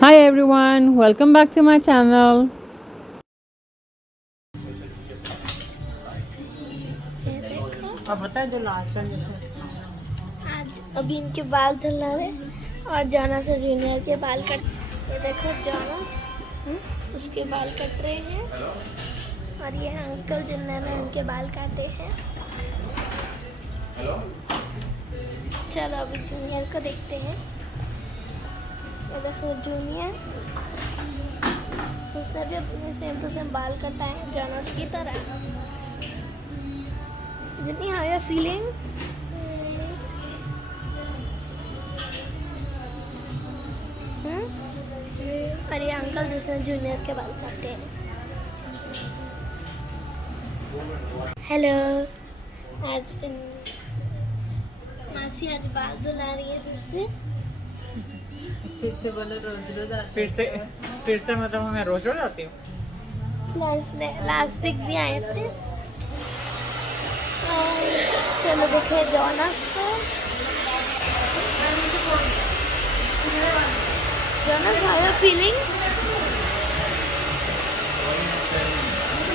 Hi everyone, welcome back to my channel. ये देखो अब बता जो लास्ट टाइम आज अभी इनके बाल धुल रहे और जॉनस और जूनियर के बाल कट। ये देखो जॉनस उसके बाल कट रहे हैं और ये अंकल जिन्होंने उनके बाल काटे हैं। चलो अभी जूनियर को देखते हैं। ये देखो जूनियर, उसने भी अपने सेम टू सेम बाल कटाए जॉनस की तरह। जितनी हाउ आर फीलिंग? और ये अंकल जिसने जूनियर के बाल काटे हैं। हेलो, आज मासी आज बाल धुला रही है फिर से मतलब मैं रोज रोज आती हूँ। लास्ट वीक भी आए थे। चलो देखे जॉनस को। Jonas how are feeling?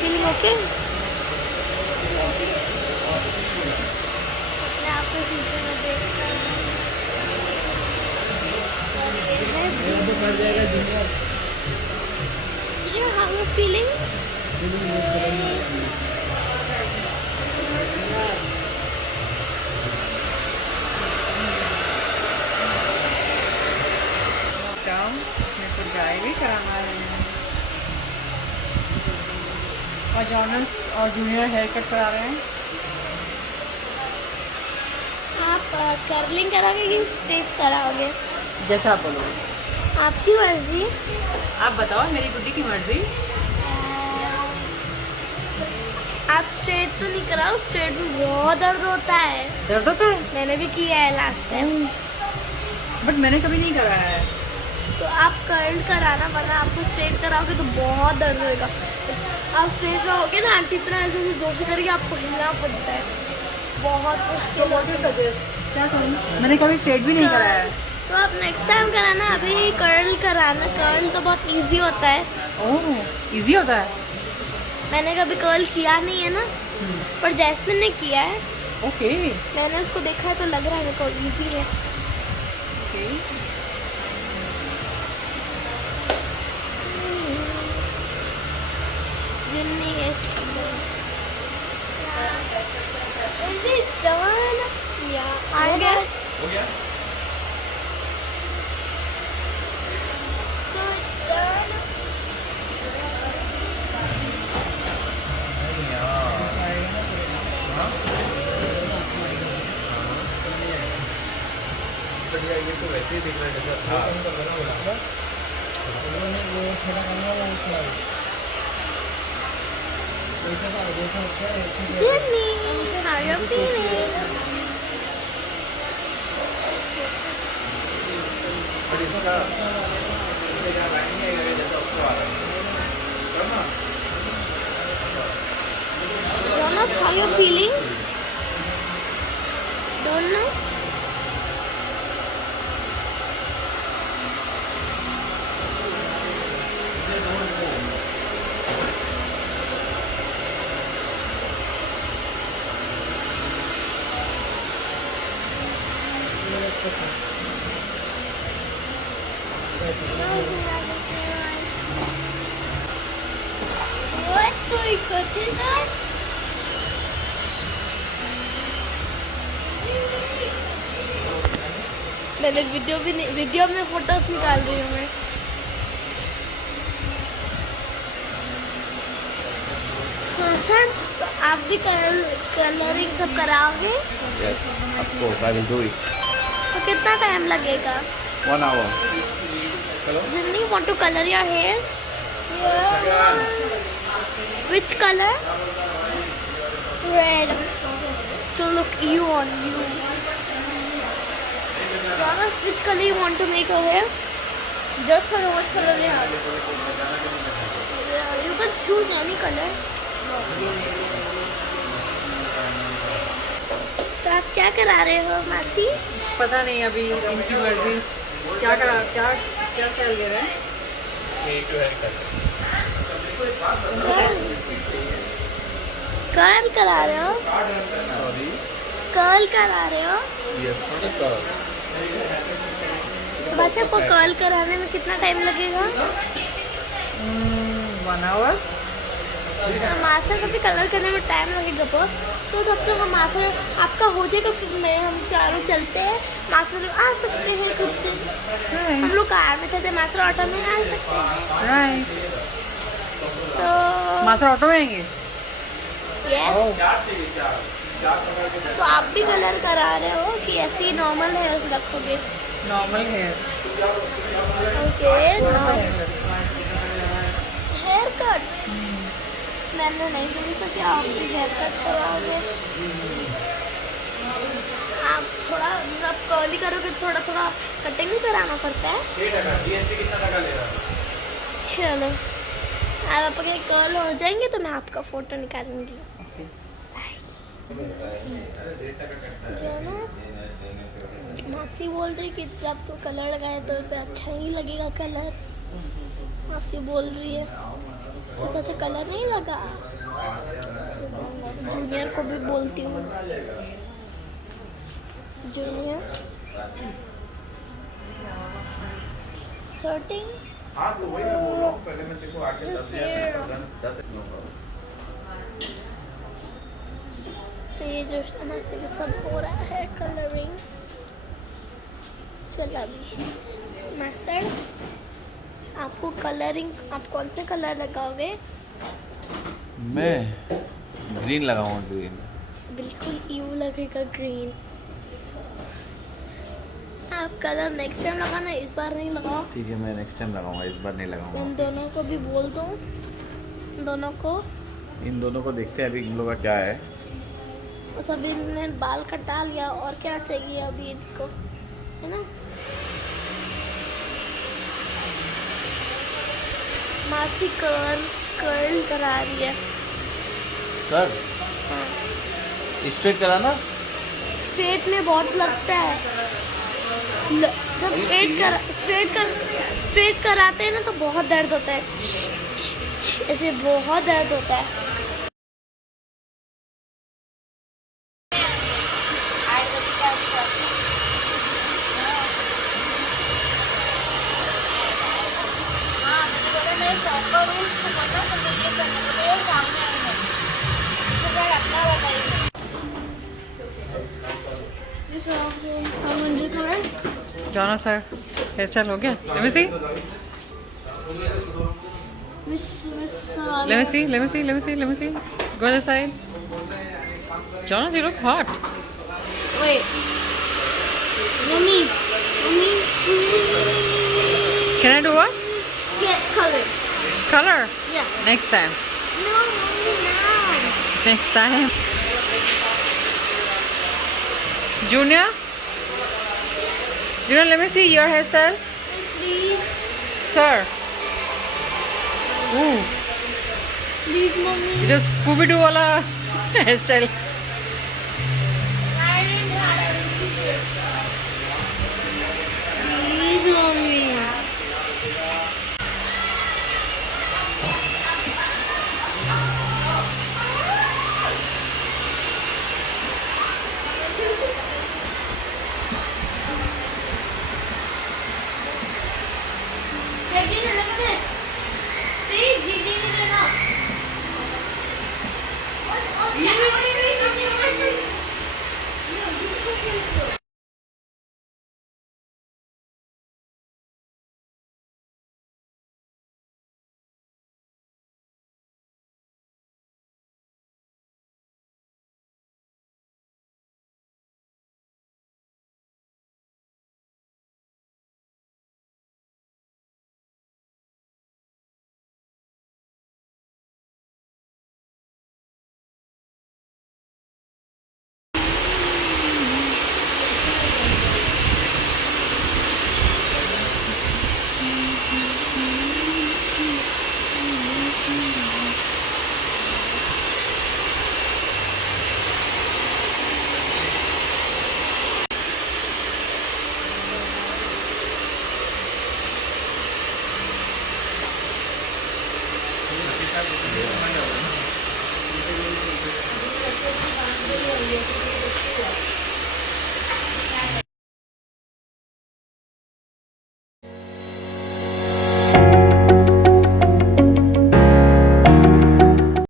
Feeling okay? अपने आप को शीशे में देखना है। Junior how are feeling? Dry भी कराना है और जॉनस और जूनियर हेयर कट करा रहे हैं। आप कर्लिंग कराओगे कि स्ट्रेट कराओगे? जैसा आप बोलो, आपकी मर्जी। आप बताओ, मेरी गुड्डी की मर्जी। आप स्ट्रेट तो नहीं कराओ, स्ट्रेट में बहुत दर्द होता है। दर्द होता है? मैंने भी किया है लास्ट टाइम। बट मैंने कभी नहीं कराया है। तो आप कर्ल कराना, वरना आपको स्ट्रेट कराओगे तो बहुत दर्द होगा। आप स्ट्रेट कराओगे ना, आंटी इतना ऐसे जोर से करेगी, आपको हिलना पड़ता है बहुत। सजेस्ट क्या करूँ? मैंने कभी स्ट्रेट भी नहीं कराया है। तो आप नेक्स्ट टाइम कराना, अभी कर्ल कराना। कर्ल तो बहुत इजी होता है। ओह, इजी होता है। मैंने कभी कर्ल किया नहीं है ना, पर जैस्मिन ने किया है। ओके। मैंने उसको देखा है तो लग रहा है मेरे को इजी है। Okay. Is it done? Yeah. हो गया? So it's done. बढ़िया, ये तो वैसे ही दिख रहा है जैसा था। उन्होंने वो छोटा करना वो उठा Jenny, how are you feeling? और इसका लाइन नहीं आएगा जैसा उसको आ रहा है करना। Jonas, how are you feeling? Don't know. What? So you cut it that? मैंने वीडियो में फोटोज निकाल रही हूँ मैं। हाँ सर, तो आप भी कलरिंग सब कराओगे? Yes, of course, I will do it. तो कितना टाइम लगेगा? 1 hour. Hello? Jinni, want to color your hairs? Which color? Red. To look you on you. Jonas, which color you want to make your hairs? Just for which color you have. You can choose any color. तो आप क्या करा रहे हो मासी? पता नहीं, अभी इनकी मर्जी। क्या क्या स्टाइल दे रहे हैं? Creative hair cut. कर्ल करा रहे हो? सॉरी, कर्ल करा रहे हो? Yes not a curl. तो वैसे आपको कर्ल कराने में कितना टाइम लगेगा? 1 hour. मास्टर का भी कलर करने में टाइम लगेगा बहुत, तो तब तक हम मास्टर आपका हो जाएगा, फिर मैं हम चारों चलते हैं, मास्टर आ सकते हैं खुद से। हम लोग कार में चलते, मास्टर ऑटो में आ सकते हैं। Right. तो मास्टर ऑटो में आएंगे? यस। तो आप भी कलर करा रहे हो कि ऐसे ही नॉर्मल है उस रखोगे? Normal hair. Okay, hair cut मैंने नहीं सुनी था कि आप भी हेयर कट कराओगे। आप थोड़ा मतलब कर्ली करोगे, थोड़ा थोड़ा कटिंग भी कराना पड़ता है। 6% जीएसटी कितना टका ले रहा है? चलो, आप आपके कर्ल हो जाएंगे तो मैं आपका फोटो निकालूंगी। जोनस, मासी बोल रही कि जब तो कलर लगाए तो पे अच्छा ही लगेगा कलर। मासी बोल रही है तो अच्छा कलर नहीं लगा। जूनियर को भी बोलती हूँ, जूनियर स्टार्टिंग। हाँ तो वही मैं बोल रहा हूँ, पहले मैं देखो आके 10 तो ये जो मासी का सब हो रहा है कलरिंग। चलो अभी मास्टर, आपको कलरिंग, आप कौन से कलर लगाओगे? मैं ग्रीन लगाऊंगा, ग्रीन। बिल्कुल यू लगेगा ग्रीन। आप कलर नेक्स्ट टाइम लगाना, इस बार नहीं लगाओ। ठीक है, मैं नेक्स्ट टाइम लगाऊंगा, इस बार नहीं लगाऊंगा। इन दोनों को भी बोल दो, दोनों को। इन दोनों को देखते हैं अभी इन लोगों का क्या है। बस अभी इन्होंने बाल कटा लिया, और क्या चाहिए अभी इनको, है ना? मासी कर्ल करा रही है। सर स्ट्रेट करा ना? स्ट्रेट में बहुत लगता है। जब स्ट्रेट कराते हैं ना तो बहुत दर्द होता है, ऐसे बहुत दर्द होता है। जाना सर, हेयर स्टाइल हो गया? Let me see. Let me see. Let me see. Let me see. Let me see. Go other side. Jonas, you look hot. Wait. Mommy. Can I do what? Get color. Color. Yeah. Next time. No, Mommy, now. Next time. Junior, let me see your hairstyle. Please. Sir. Ooh. Please, Mommy. ये जो Scooby-Doo वाला hairstyle. Please, Mommy. Look at this. See, Gigi is enough. बच्चे की बात नहीं हो रही है,